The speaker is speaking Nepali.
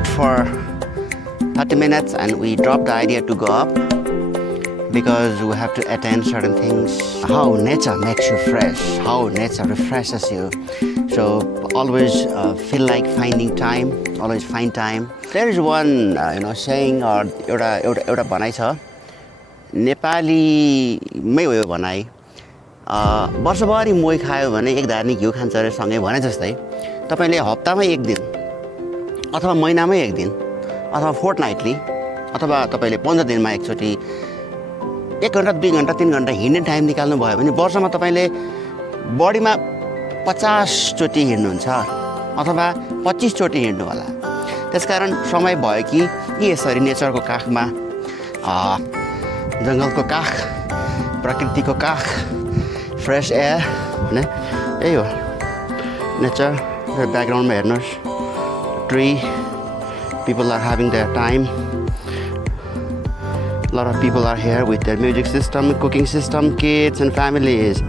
walked for 30 minutes and we dropped the idea to go up because we have to attend certain things. How nature makes you fresh, how nature refreshes you. So always feel like finding time, always find time. There is one saying or एउटा भनाइ छ नेपालीमै हो यो भनाइ वर्षभरि मोही खायो भने एक धार्नी घिउ खान्छ रे सँगै भने जस्तै तपाईले हप्तामा एक दिन अथवा महिनामै एक दिन अथवा फोर्टनाइटली अथवा तपाईले 15 दिनमा एकचोटी 1 घण्टा 2 घण्टा 3 घण्टा हिँड्ने टाइम निकाल्नु भयो भने वर्षमा तपाईले बडीमा 50 चोटी हिँड्नुहुन्छ अथवा 25 चोटी हिँड्नु होला। त्यसकारण समय भयो कि यसरी नेचरको काखमा जंगलको काख प्रकृतिको काख फ्रेश एयर हैन यही हो नेचर ब्याकग्राउन्डमा हेर्नुस् tree people are having their time. A lot of people are here with their music system, cooking system, kids and families.